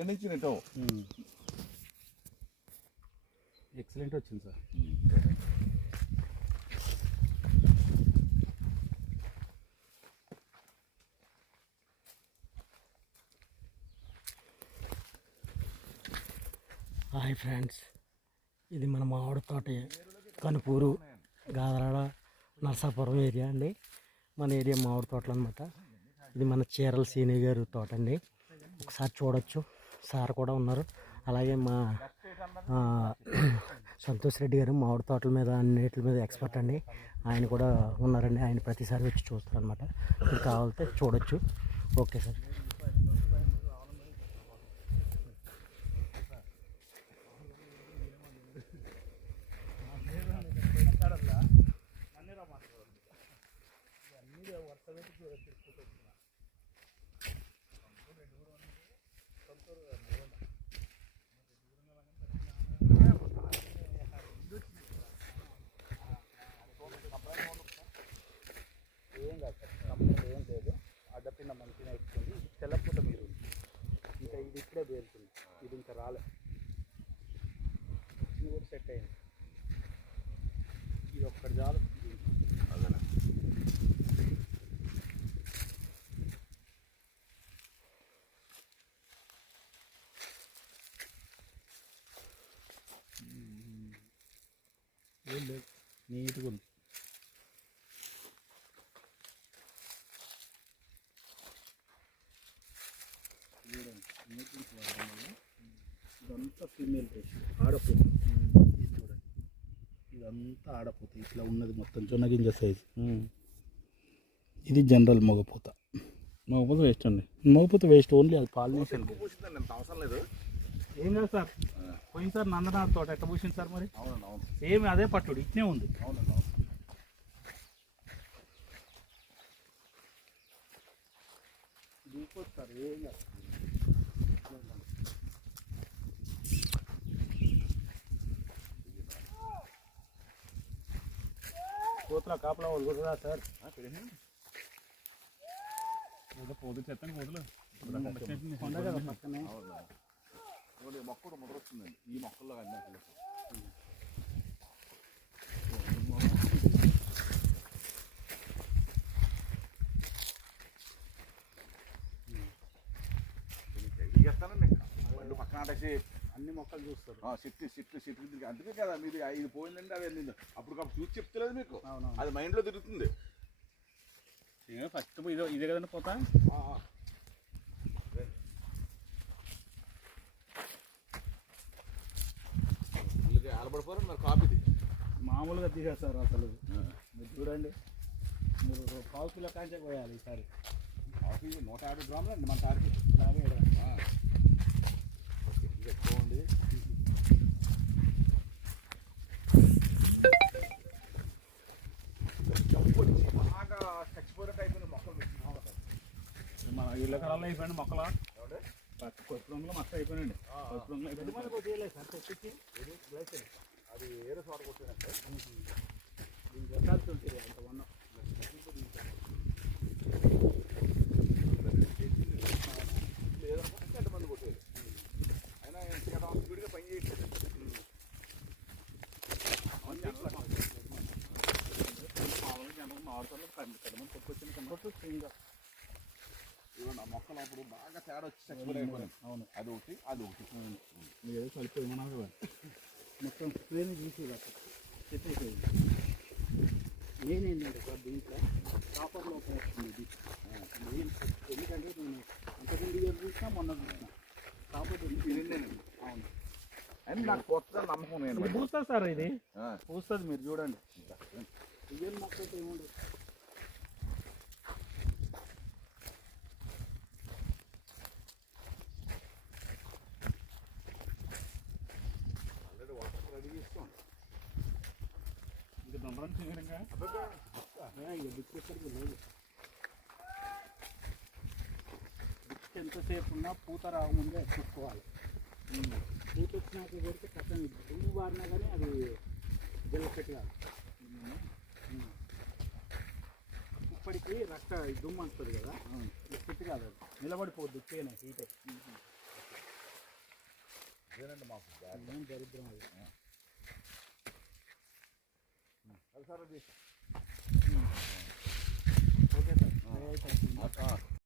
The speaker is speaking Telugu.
ఇక్కడి నుంచి నెట్టో ఎక్సలెంట్ వచ్చింది సార్. హాయ్ ఫ్రెండ్స్, ఇది మన మామిడి తోట కనుపూరు గాదరాడ నరసాపురం ఏరియా అండి. మన ఏరియా మామిడి తోటలు అనమాట. ఇది మన చీరల సీని గారు తోట అండి. ఒకసారి చూడొచ్చు, సార్ కూడా ఉన్నారు. అలాగే మా సంతోష్ రెడ్డి గారు మామిడి తోటల మీద అన్నిటి మీద ఎక్స్పర్ట్ అండి. ఆయన కూడా ఉన్నారండి. ఆయన ప్రతిసారి వచ్చి చూస్తారనమాట. మీరు కావాలంటే చూడొచ్చు. Okay sir. ఏం కాదు సార్, కంపెనీ ఏం లేదు. అడ్డపిండ మంచిగా ఇస్తుంది. ఇది తెల్లపూట మీరు ఇంకా ఇది ఇప్పుడే పేరుతుంది. ఇది ఇంకా రాలే, ఇది కూడా సెట్ అయింది. ఇది ఒక్కటి చాలు. ఏం లేదు, నీట్గా ఉంది. ఇదంతా ఫీమేల్ ఫిష్, ఆడపోత. ఇది చూడండి, ఇదంతా ఆడపోత. ఇట్లా ఉన్నది మొత్తం జొన్నగింజ సైజు. ఇది జనరల్ మగపూత. మగపూత వేస్ట్ అండి. మగపూత వేస్ట్, ఓన్లీ అది పాలినేషన్. అవసరం లేదు. ఏం కాదు సార్, పోయింది సార్ నందనాథ్ తోట ఎట్లా పూసింది సార్ మరి. సేమ్ అదే పట్టుడు ఇట్నే ఉంది. దిగిపోతుంది సార్, ఏం కాదు. కోతల కాపలా వాళ్ళు కూడా సార్ పోతు చెత్తని కోతలు కొండ కదా పక్కనే. మొక్కడు ముదరొస్తుందండి ఈ మొక్కల్లో కానీ. చేస్తానండి వాళ్ళు పక్కన ఆటేసి అన్ని మొక్కలు చూస్తారు. సిట్టు అందుకే కదా మీరు ఇది పోయిందండి. అది అప్పటికప్పుడు చూసి చెప్తలేదు మీకు, అది మైండ్లో తిరుగుతుంది. ఫస్ట్ ఇదే కదండి పోతా. ఆలబడిపోరు మరి కాపీది మామూలుగా దిగేస్తారు అసలు. మీరు చూడండి, మీరు 1/4 కిలో కాంచే పోయాలి ఈసారి. కాఫీ 150 గ్రాములు అండి మన తారీఖు. అలాగే ఎక్కువండి. బాగా చచ్చిపోయినట్టు అయిపోయిన మొక్కలు మన ఇళ్ళ కళలో అయిపోయింది మొక్కలు. కొట్టురంలో మస్తు అయిపోయినండి. అది ఏదో చోట కొట్టినట్టు రకాల్సి ఉంటుంది అంత వన్. లేదనుకుంటే ఎంతమంది కొట్టేది. అయినా ఎంత స్పీడ్గా పని చేయట్లేదు. మామిడితో కడమని కొట్టుకొచ్చిన కనబడుతుంది. ఇంకా ఇవ్వండి ఆ మొక్కలు అప్పుడు బాగా తేడా వచ్చి చచ్చిపోయిపోయినాయి. అవును, అది ఒకటి అది ఒకటి. మీరు ఏదో కలిపి ఏమన్నా మొత్తం స్ప్రేని తీసి చెప్పేసేది. నేనేంటంటే సార్ దీంట్లో కాపర్లో ఉపయోగిస్తుంది ఇది. ఎందుకంటే నేను అంత 2 ఇయర్స్ చూసినా మొన్న చూసిన కాపర్ రెండేనండి. అవును, అని నాకు కొత్త నమ్మకం. నేను పూస్తుంది సార్, ఇది పూస్తుంది. మీరు చూడండి, ఇయర్ మొక్క ఏముండదు. ఎంతసేపు ఉన్నా పూత రాకముందే చూసుకోవాలి. పూత వచ్చినాక పెడితే కట్టం దుమ్ము వాడినా కానీ అది జల్లపెట్టి కాదు. ఇప్పటికీ రక్త దుమ్ము అంటుంది కదా, పెట్టి కాదు, అది నిలబడిపోద్ది. ఉప్పేనా హీటే అదేనండి మాకు ఏం దరిద్రం అది. అది సార్ అది